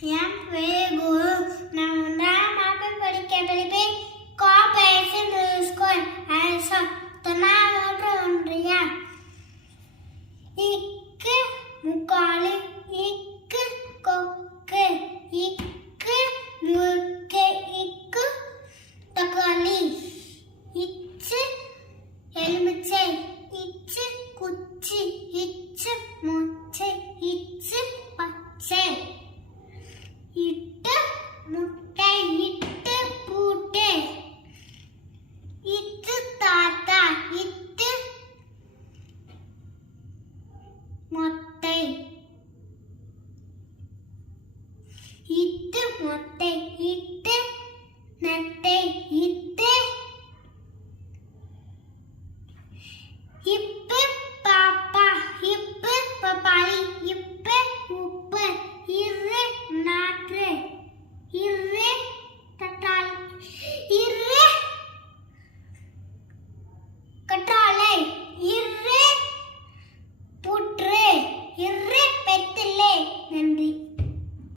என் பேர் குரு. நான் ஒன்றாம் வகுப்பு படிப்பேன். கோஆபரேஷன் ஸ்கூல் தமிழ்நாடு ஒன்றியம். இக்கு முக்காலி, இக்கு கொக்கு, இக்கு முறுக்கு, இக்கு தக்காளி, இச்சு எலுமிச்சை, இச்சு குச்சி, இச்சு மொச்சை, இச்சு பச்சை, இட்டு முட்டை, இட்டு பூட்டு, இட்டு தாத்தா, இட்டு மொட்டை, இட்டு மொட்டை, இட்டு